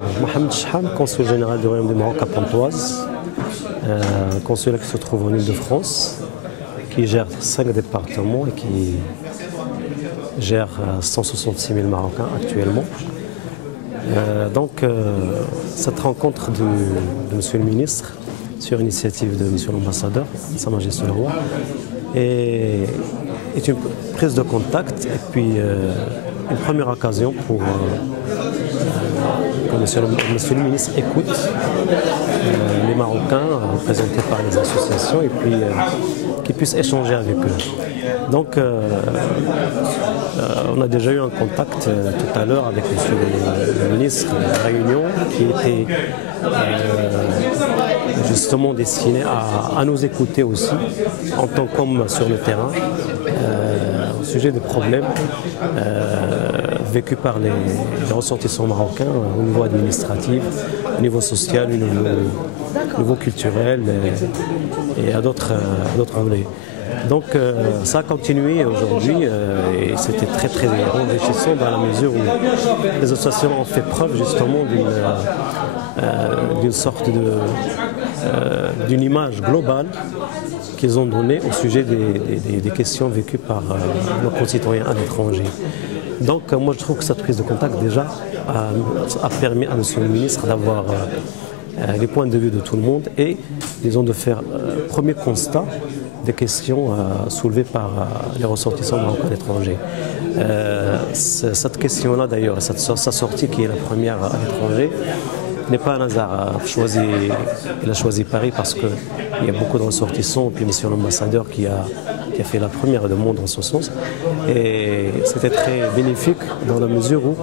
Mohamed Chaham, consul général du Royaume du Maroc à Pontoise, un consulat qui se trouve en Île-de-France, qui gère 5 départements et qui gère 166 000 Marocains actuellement. Cette rencontre de M. le ministre, sur initiative de M. l'ambassadeur, Sa Majesté le Roi, est une prise de contact et puis une première occasion pour que Monsieur le ministre écoute les Marocains représentés par les associations et puis qu'ils puissent échanger avec eux. Donc on a déjà eu un contact tout à l'heure avec Monsieur le ministre, une réunion qui était justement destinée à nous écouter aussi en tant qu'hommes sur le terrain au sujet des problèmes vécus par les ressortissants marocains au niveau administratif, au niveau social, au niveau culturel et à d'autres volets. Donc ça a continué aujourd'hui et c'était très enrichissant dans la mesure où les associations ont fait preuve justement d'une sorte d'une image globale qu'ils ont donnée au sujet des questions vécues par nos concitoyens à l'étranger. Donc moi je trouve que cette prise de contact déjà a permis à M. le ministre d'avoir les points de vue de tout le monde et disons de faire premier constat des questions soulevées par les ressortissants marocains à l'étranger. Cette question-là d'ailleurs, sa sortie qui est la première à l'étranger, n'est pas un hasard. Il a choisi Paris parce qu'il y a beaucoup de ressortissants, puis M. l'ambassadeur qui a fait la première demande en ce sens. Et c'était très bénéfique dans la mesure où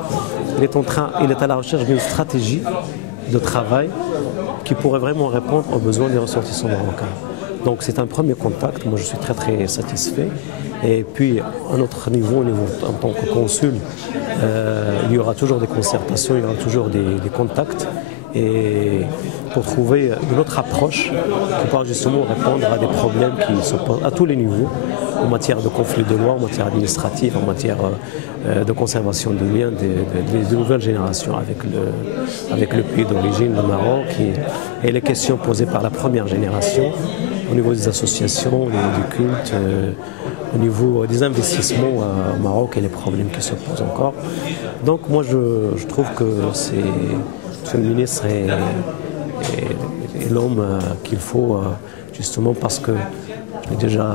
il est à la recherche d'une stratégie de travail qui pourrait vraiment répondre aux besoins des ressortissants marocains. Donc c'est un premier contact, moi je suis très satisfait. Et puis à notre niveau, en tant que consul, il y aura toujours des concertations, il y aura toujours des contacts et pour trouver une autre approche qui pourra justement répondre à des problèmes qui se posent à tous les niveaux, en matière de conflits de loi, en matière administrative, en matière de conservation de liens de nouvelles générations avec le pays d'origine, le Maroc, et les questions posées par la première génération au niveau des associations, du culte, au niveau des investissements au Maroc et les problèmes qui se posent encore. Donc moi je trouve que M. le ministre est l'homme qu'il faut justement parce que je l'ai déjà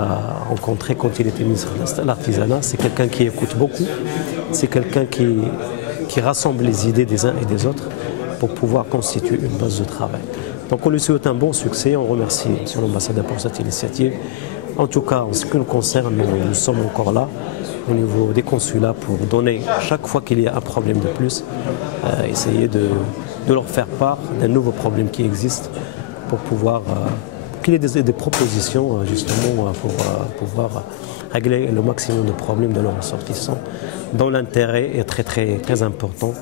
rencontré quand il était ministre de l'Artisanat. C'est quelqu'un qui écoute beaucoup, c'est quelqu'un qui rassemble les idées des uns et des autres pour pouvoir constituer une base de travail. Donc on lui souhaite un bon succès, on remercie M. l'ambassadeur pour cette initiative. En tout cas, en ce qui nous concerne, nous sommes encore là au niveau des consulats pour donner, chaque fois qu'il y a un problème de plus, essayer de leur faire part d'un nouveau problème qui existe pour pouvoir qu'il y ait des propositions justement pour pouvoir régler le maximum de problèmes de leurs ressortissants dont l'intérêt est très important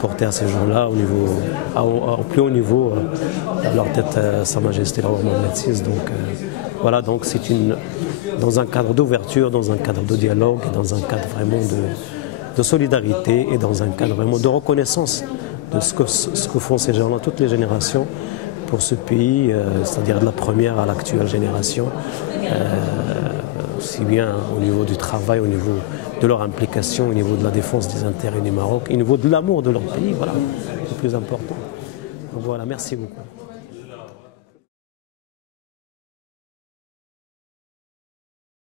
porté à ces gens-là au plus haut niveau à leur tête Sa Majesté le Roi Mohammed VI. Donc voilà, donc c'est dans un cadre d'ouverture, dans un cadre de dialogue, dans un cadre vraiment de solidarité et dans un cadre vraiment de reconnaissance de ce que font ces gens-là, toutes les générations pour ce pays, c'est-à-dire de la première à l'actuelle génération, aussi bien au niveau du travail, au niveau de leur implication, au niveau de la défense des intérêts du Maroc, au niveau de l'amour de leur pays, voilà, le plus important. Donc voilà, merci beaucoup.